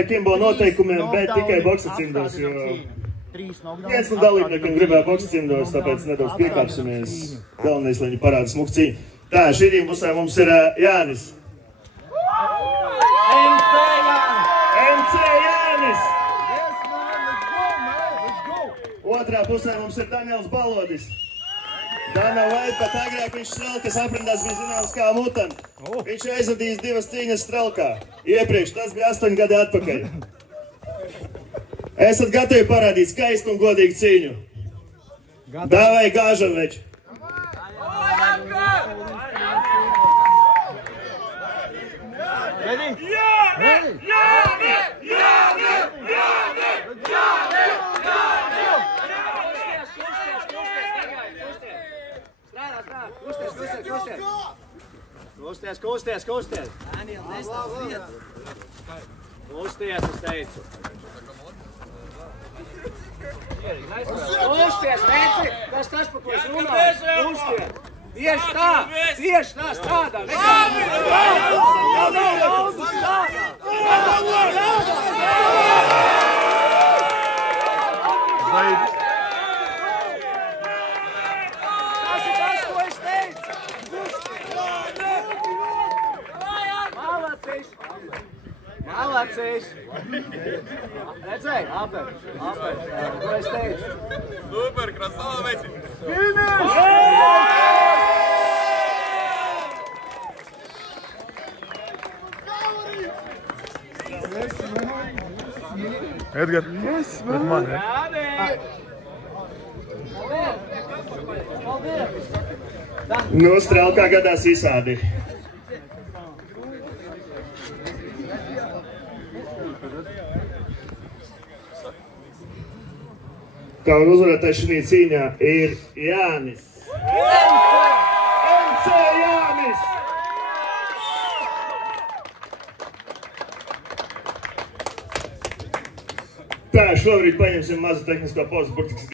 Kimbo noteikumiem, bet tikai boksa cimdos, jo viens no dalībniekiem gribēja boksa cimdos, tāpēc nedaudz piekāpsimies. Galvenais, lai viņi parāda smuku cīņu. Tā, šīm pusē mums ir Jānis. MC Jānis! Otrā pusē mums ir Daniels Balodis. Dana vai pat agrāk viņš strelkas aprindās bija zināms kā mutant. Viņš aizvadījis 2 cīņas strelkā. Iepriekš, tas bija 8 gadi atpakaļ. Esat gatavi parādīt skaistu un godīgu cīņu? Davai gāžam, veči! Kusties! Kusties, es teicu. Kusties, Venci! Tas, par ko es runāju. Kusties! Tieši tā, strādā! Malacīs! Redzēji? Apēr! Ko es teicu? Super, krasava, veči! Finish! Edgar, pret mani, Nu, strelkā gadās visādi. Kā un uzvarētājs šī cīņā ir Jānis. MC Jānis! Tā, šobrīd paņemsim mazu tehnisko pauzi, burtiski